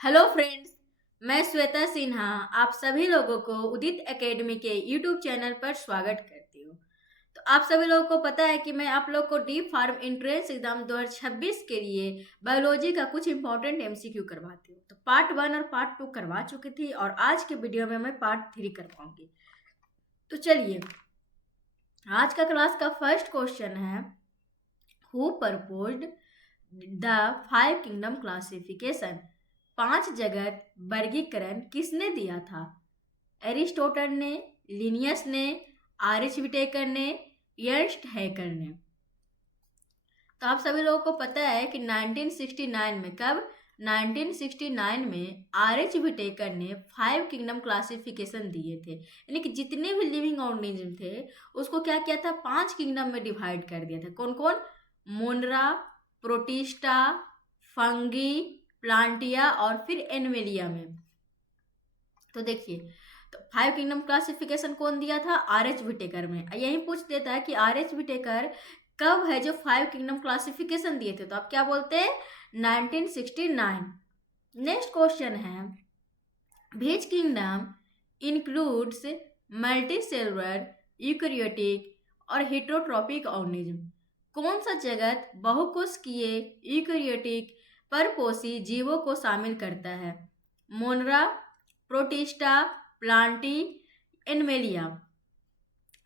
Hello friends, मैं श्वेता सिन्हा आप सभी लोगों को उदित एकेडमी के यूट्यूब चैनल पर स्वागत करती हूँ। तो आप सभी लोगों को पता है कि मैं आप लोग को डी फार्म एंट्रेंस एग्जाम 2026 के लिए बायोलॉजी का कुछ इंपॉर्टेंट एमसीक्यू करवाती हूँ। तो पार्ट 1 और पार्ट 2 करवा चुकी थी और आज के वीडियो में मैं पार्ट 3 करवाऊंगी। तो चलिए, आज का क्लास का फर्स्ट क्वेश्चन है, who proposed the 5 kingdom classification. 5 जगत वर्गीकरण किसने दिया था? एरिस्टोटल ने, लिनियस ने, आरिच विटेकर ने, यर्स्ट हैकर ने। तो आप सभी लोगों को पता है कि 1969 में, कब 1969 में आरिच विटेकर ने 5 किंगडम क्लासिफिकेशन दिए थे। यानी कि जितने भी लिविंग ऑर्गेनिज्म थे उसको क्या किया था, 5 किंगडम में डिवाइड कर दिया था। कौन कौन? मोनरा, प्रोटिस्टा, फंगी, प्लांटिया और फिर एनवेलिया में। तो देखिए, तो 5 किंगडम क्लासिफिकेशन कौन दिया था? आर.एच. विटेकर में। यही पूछ देता है कि आर.एच. विटेकर कब है जो 5 किंगडम क्लासिफिकेशन दिए थे, तो आप क्या बोलते हैं? 1969। नेक्स्ट क्वेश्चन है, which kingdom includes multicellular, eukaryotic और हेटेरोट्रॉपिक ऑर्गेनिज्म। कौन सा जगत बहुकोशिकीय यूकैरियोटिक परपोषी जीवों को शामिल करता है? Monera, protista, plantae, animalia.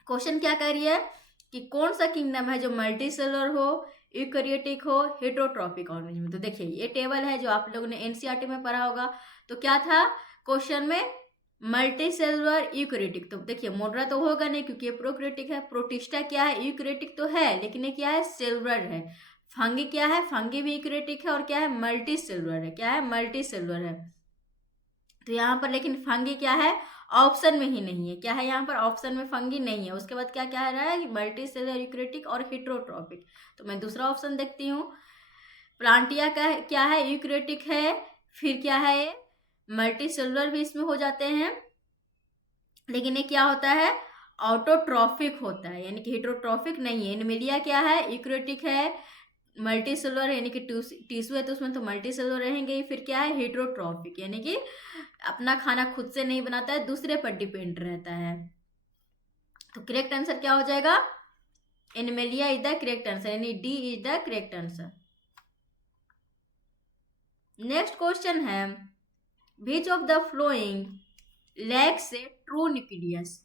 Question क्या कह रही है कि कौन सा किंगडम है जो मल्टी सेलुलर हो, यूकैरियोटिक हो, हेटेरोट्रॉपिक ऑर्गेनिज्म। तो देखिए, ये टेबल है जो आप लोगों ने एनसीईआरटी में पढ़ा होगा। तो क्या था क्वेश्चन में? Multi cellular, eukaryotic. तो देखिए, मोनरा तो होगा नहीं क्योंकि ये प्रोकैरियोटिक है। प्रोटिस्टा क्या है? यूकैरियोटिक तो है लेकिन ये क्या है? सेलुलर है। फंगी क्या है? फंगी भी यूकैरियोटिक है और क्या है? मल्टी सेलुलर है। क्या है? मल्टी सेलुलर है। तो यहाँ पर लेकिन फंगी क्या है? ऑप्शन में ही नहीं है। क्या है यहाँ पर? ऑप्शन में फंगी नहीं है। उसके बाद क्या क्या रहा है कि मल्टी सेलुलर, यूकैरियोटिक और हेटेरोट्रॉपिक। तो मैं दूसरा ऑप्शन देखती हूँ। प्लांटिया का क्या है? यूकैरियोटिक है। फिर क्या है? ये मल्टी सेलुलर भी इसमें हो जाते हैं, लेकिन ये क्या होता है? ऑटोट्रॉफिक होता है, यानी कि हेटेरोट्रॉफिक नहीं है। एनिमेलिया क्या है? यूकैरियोटिक है, मल्टी सेलुलर यानी कि टिश्यू है तो उसमें तो मल्टी सेलुलर रहेंगे ही। फिर क्या है? हेटेरोट्रॉफिक यानी कि अपना खाना खुद से नहीं बनाता है, दूसरे पर डिपेंड रहता है। तो करेक्ट आंसर क्या हो जाएगा? Animalia is the correct answer, यानी D is the correct answer. Next question है, which of the following lacks true nucleus.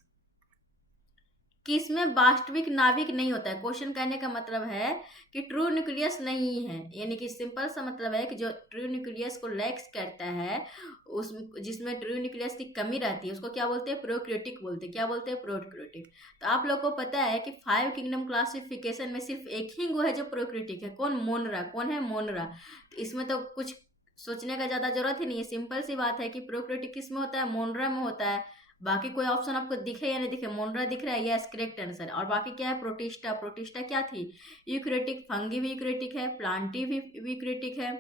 किसमें वास्तविक नाभिक नहीं होता है? क्वेश्चन कहने का मतलब है कि ट्रू न्यूक्लियस नहीं है, यानी कि सिंपल सा मतलब है कि जो ट्रू न्यूक्लियस को लैक्स करता है, उस जिसमें ट्रू न्यूक्लियस की कमी रहती है उसको क्या बोलते हैं? प्रोकैरियोटिक बोलते हैं। क्या बोलते हैं? प्रोकैरियोटिक। तो आप लोग को पता है कि 5 किंगडम क्लासिफिकेशन में सिर्फ एक ही वो है जो प्रोकैरियोटिक है। कौन? मोनरा। कौन है? मोनरा। तो इसमें तो कुछ सोचने का ज़्यादा जरूरत ही नहीं है, सिंपल सी बात है कि प्रोकैरियोटिक किस में होता है? मोनरा में होता है। बाकी कोई ऑप्शन आपको दिखे या नहीं दिखे? मोनरा दिख रहा है, यस करेक्ट आंसर। और बाकी क्या है? प्रोटिस्टा। प्रोटिस्टा क्या थी? यूकैरियोटिक। फंगी भी यूकैरियोटिक है, प्लांटी भी यूकैरियोटिक है।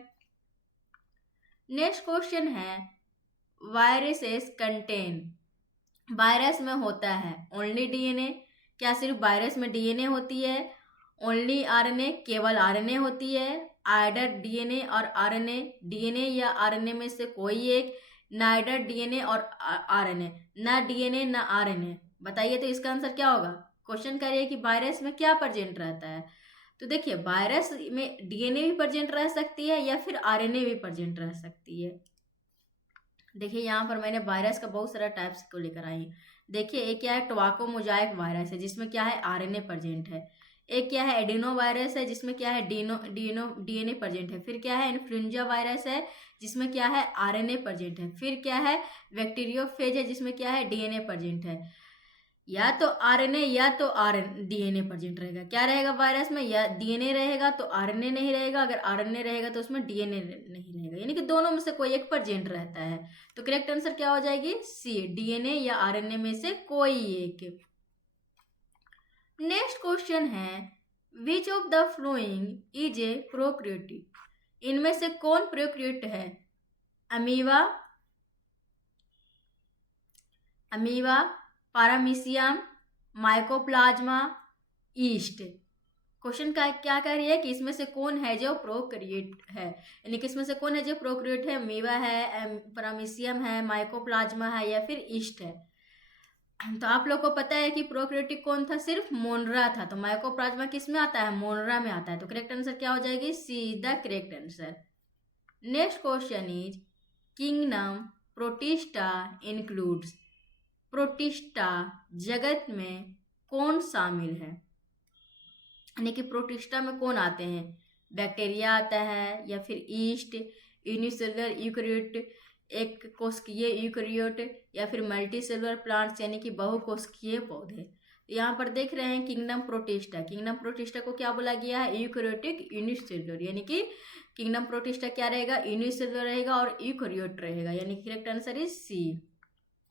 नेक्स्ट क्वेश्चन है, वायरसेस कंटेन, वायरस में होता है ओनली डीएनए। क्या सिर्फ वायरस में डीएनए होती है? ओनली आरएनए, केवल आरएनए होती है। आइडर डीएनए और आरएनए, डीएनए या आरएनए में से कोई एक, नाइडर डीएनए और आरएनए, ना डीएनए ना आरएनए। बताइए तो इसका आंसर क्या होगा? क्वेश्चन कह रही है कि वायरस में क्या प्रेजेंट रहता है। तो देखिए, वायरस में डीएनए भी प्रेजेंट रह सकती है या फिर आरएनए भी प्रेजेंट रह सकती है। देखिए, यहाँ पर मैंने वायरस का बहुत सारा टाइप्स को लेकर आई हूँ। देखिए, एक क्या है? टोबाको मोजाइक वायरस है जिसमें क्या है? आरएनए प्रेजेंट है। एक क्या है? एडिनो वायरस है जिसमें क्या है? डीएनए प्रेजेंट है। फिर क्या है? इन्फ्लुएंजा वायरस है जिसमें क्या है? आरएनए प्रेजेंट है। फिर क्या है? बैक्टीरियोफेज है जिसमें क्या है? डीएनए प्रेजेंट है। या तो आरएनए या तो डीएनए प्रेजेंट रहेगा। क्या रहेगा वायरस में? या डीएनए रहेगा तो आरएनए नहीं रहेगा, अगर आरएनए रहेगा तो उसमें डीएनए नहीं रहेगा, यानी कि दोनों में से कोई एक प्रेजेंट रहता है। तो करेक्ट आंसर क्या हो जाएगी? सी, डीएनए या आरएनए में से कोई एक। नेक्स्ट क्वेश्चन है, which of the following is a prokaryotic. इनमें से कौन प्रोकैरियोट है? Amoeba, amoeba, paramecium, mycoplasma, yeast. Question का क्या कह रही है कि इसमें से कौन है जो प्रोकैरियोट है, यानी कि इसमें से कौन है जो प्रोकैरियोट है, अमीबा है, पैरामीशियम है, माइकोप्लाज्मा है या फिर ईस्ट है। तो आप लोग को पता है कि प्रोकैरियोटिक कौन था, सिर्फ मोनरा था। तो माइकोप्लाज्मा किस में आता है, मोनरा में आता है। तो करेक्ट आंसर क्या हो जाएगी, C is the correct answer. Next question is kingdom protista includes, protista जगत में कौन शामिल है, यानी कि प्रोटिस्टा में कौन आते हैं, बैक्टीरिया आता है या फिर ईस्ट, यूनिसेलुलर यूकैरियोट, एक कोशिकीय यूकैरियोट या फिर मल्टीसेलुलर प्लांट्स यानी कि बहुकोशिकीय पौधे। तो यहाँ पर देख रहे हैं किंगडम प्रोटिस्टा, किंगडम प्रोटिस्टा को क्या बोला गया है, यूकैरियोटिक यूनिसेलुलर, यानी कि किंगडम प्रोटिस्टा क्या रहेगा, यूनिसेलुलर रहेगा और यूकैरियोट रहेगा, यानी correct answer is C.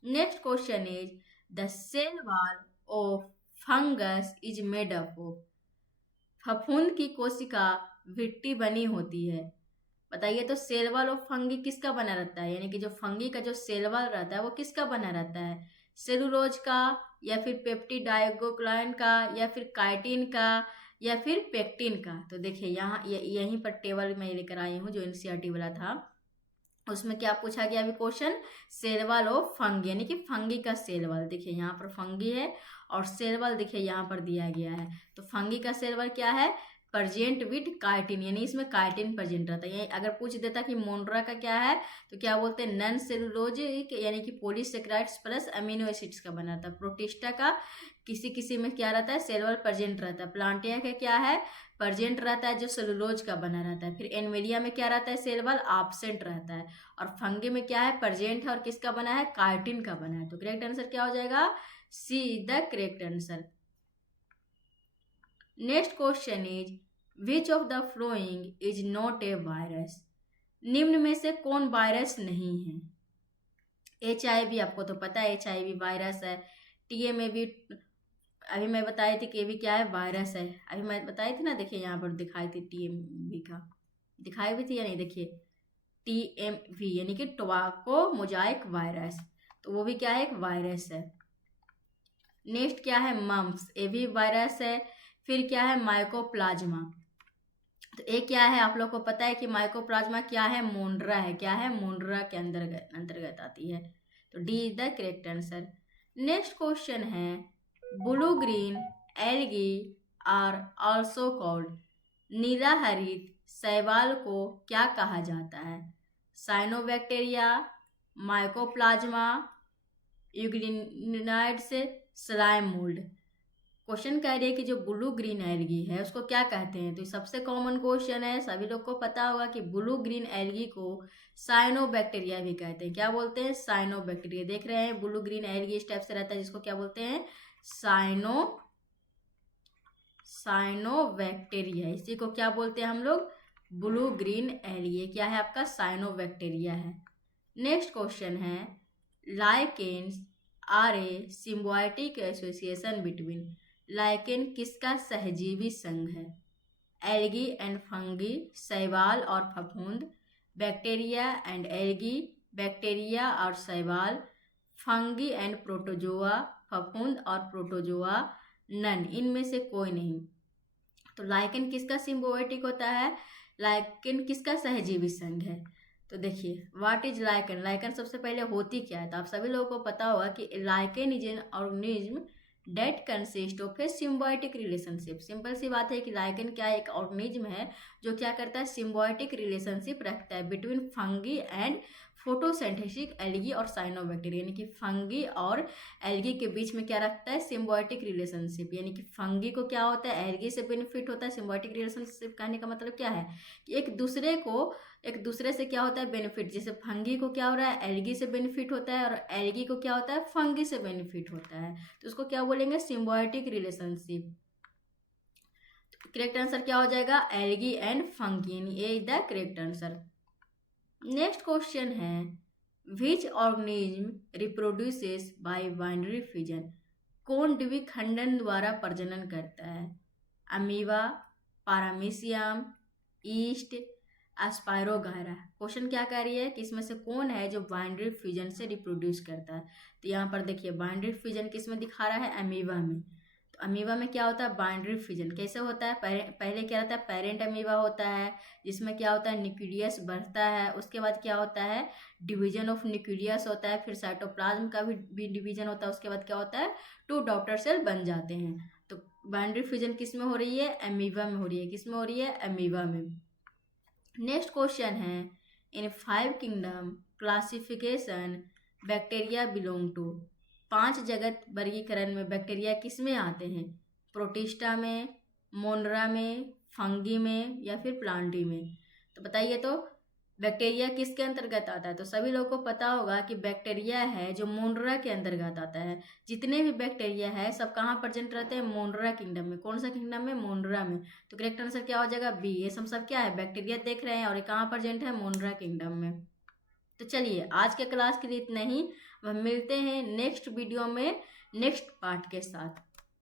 Next question is the cell wall of fungus is made up of, फफूंद की कोशिका भिट्टी बनी होती है, बताइए। तो सेल वॉल ऑफ फंगी किसका बना रहता है, यानी कि जो फंगी का जो सेल वॉल रहता है वो किसका बना रहता है, सेलुलोज का या फिर पेप्टिडाइगोग्लाइन का या फिर काइटिन का या फिर पेक्टिन का। तो देखिए यहाँ यहीं पर टेबल मैं लेकर आई हूँ जो एनसीईआरटी वाला था, उसमें क्या पूछा गया अभी question, cell wall of fungi, यानी कि फंगी का सेल वॉल। देखिए यहाँ पर फंगी है और सेल वॉल देखिए यहाँ पर दिया गया है। तो फंगी का सेल वॉल क्या है, प्रेजेंट विथ काइटिन, यानी इसमें काइटिन प्रेजेंट रहता है। अगर पूछ देता कि मोनरा का क्या है तो क्या बोलते हैं, नन सेलुलोजिक यानी कि पॉलीसेकेराइड्स प्लस अमीनो एसिड्स का बना था। प्रोटिस्टा का किसी किसी में क्या रहता है, सेल वॉल प्रेजेंट रहता है। प्लांटिया का क्या है, प्रेजेंट रहता है जो सेलुलोज का बना रहता है। फिर एनवेलिया में क्या रहता है, सेल वॉल एब्सेंट रहता है। और फंगी में क्या है, प्रेजेंट है और किसका बना है, काइटिन का बना है। तो करेक्ट आंसर क्या हो जाएगा, see the correct answer. Next question is which of the following is not a virus, निम्न में से कौन वायरस नहीं है। HIV आपको तो पता है HIV वायरस है, TMAB अभी मैं बताई थी कि भी क्या है, वायरस है। अभी मैं बताई थी ना, देखिए यहाँ पर दिखाई थी TMB का, दिखाई भी थी या नहीं, देखिए TMV यानी कि टोबैको मोजाइक वायरस, तो वो भी क्या है, एक वायरस है। नेक्स्ट क्या है, मम्प्स, ये भी वायरस है। फिर क्या है, माइकोप्लाज्मा, तो ये क्या है, आप लोग को पता है कि माइकोप्लाज्मा क्या है, मोनरा है, क्या है, मोनरा के अंतर्गत आती है। तो D is the correct answer. Next question है blue green algae are also called, नीला हरित शैवाल को क्या कहा जाता है, cyanobacteria, mycoplasma, euglenoids, slime mould. Question कह रही है कि जो ब्लू ग्रीन एल्गी है उसको क्या कहते हैं। तो सबसे कॉमन क्वेश्चन है, सभी लोग को पता होगा कि ब्लू ग्रीन एल्गी को साइनोबैक्टीरिया भी कहते हैं। क्या बोलते हैं, साइनोबैक्टीरिया। देख रहे हैं ब्लू ग्रीन एल्गी इस टाइप से रहता है जिसको क्या बोलते हैं, साइनोबैक्टीरिया। इसी को क्या बोलते हैं हम लोग, ब्लू ग्रीन एल्गी। क्या है आपका, साइनोबैक्टीरिया है। नेक्स्ट क्वेश्चन है lichens are a symbiotic association between, lichen किसका सहजीवी संघ है, एल्गी एंड फंगी, शैवाल और फफूंद, बैक्टीरिया एंड एल्गी, बैक्टीरिया और शैवाल, फंगी एंड प्रोटोजोआ, फफूंद और प्रोटोजोआ, नन, इनमें से कोई नहीं। तो लाइकेन किसका सिम्बायोटिक होता है, लाइकेन किसका सहजीवी संघ है। तो देखिए व्हाट इज लाइकेन, लाइकेन सबसे पहले होती क्या है। तो आप सभी लोगों को पता होगा कि lichen is an organism that consist of a symbiotic relationship. Simple सी बात है कि लाइकेन क्या एक ऑर्गेनिज्म है जो क्या करता है, सिम्बायोटिक रिलेशनशिप रखता है between fungi and photosynthetic algae और साइनोबैक्टीरिया, यानी कि फंगी और एल्गी के बीच में क्या रखता है, सिम्बायोटिक रिलेशनशिप। यानी कि फंगी को क्या होता है, एल्गी से बेनिफिट होता है। सिम्बायोटिक रिलेशनशिप कहने का मतलब क्या है कि एक दूसरे से क्या होता है, बेनिफिट। जैसे फंगी को क्या हो रहा है, एल्गी से बेनिफिट होता है, और एल्गी को क्या होता है, फंगी से बेनिफिट होता है। तो उसको क्या बोलेंगे, सिम्बायोटिक रिलेशनशिप। करेक्ट आंसर क्या हो जाएगा, एल्गी एंड फंगी, यानी A is the correct answer. Next question है which organism reproduces by binary fusion, कौन द्विखंडन द्वारा प्रजनन करता है, amoeba, paramecium, yeast, spirogyra. Question क्या कह रही है कि इसमें से कौन है जो बाइनरी फ्यूजन से रिप्रोड्यूस करता है। तो यहाँ पर देखिए बाइनरी फ्यूजन किस में दिखा रहा है, अमीबा में। तो अमीबा में क्या होता है, बाइंडरी फिजन। कैसे होता है, पहले क्या रहता है, पेरेंट अमीबा होता है जिसमें क्या होता है, न्यूक्लियस बढ़ता है। उसके बाद क्या होता है, डिवीजन ऑफ न्यूक्लियस होता है। फिर साइटोप्लाज्म का भी डिवीजन होता है। उसके बाद क्या होता है, 2 डॉटर सेल बन जाते हैं। तो बाइंडरी फिजन किस में हो रही है, अमीबा में हो रही है। किस में हो रही है, अमीबा में। नेक्स्ट क्वेश्चन है, in 5 kingdom classification bacteria belong to. 5 जगत वर्गीकरण में बैक्टीरिया किस में आते हैं, प्रोटिस्टा में, मोनरा में, फंगी में या फिर प्लांटी में। तो बताइए तो बैक्टीरिया किसके अंतर्गत आता है। तो सभी लोगों को पता होगा कि बैक्टीरिया है जो मोनरा के अंतर्गत आता है। जितने भी बैक्टीरिया है सब कहाँ प्रेजेंट रहते हैं, मोनरा किंगडम में। कौन सा किंगडम में, मोनरा में। तो करेक्ट आंसर क्या हो जाएगा, बी। ये सब क्या है, बैक्टीरिया देख रहे हैं और ये कहाँ प्रेजेंट है, मोनरा किंगडम में। तो चलिए आज के क्लास के लिए इतना ही। हम मिलते हैं नेक्स्ट वीडियो में नेक्स्ट पार्ट के साथ।